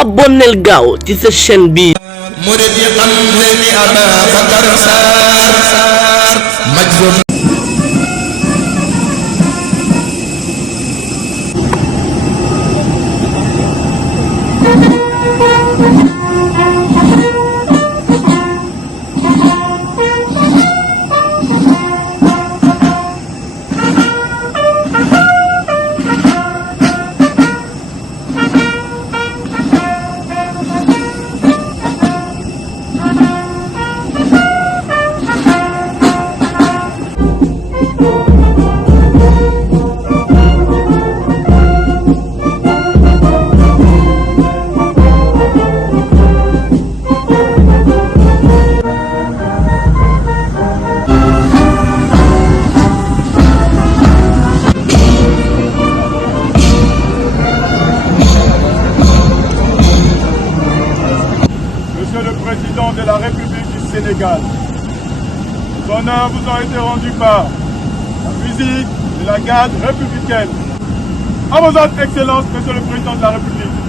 abonneel gaaw ci sa chaîne bi Monsieur le Président de la République du Sénégal, son honneur vous a été rendu par la musique de la garde républicaine. À vos autres excellences, Monsieur le Président de la République.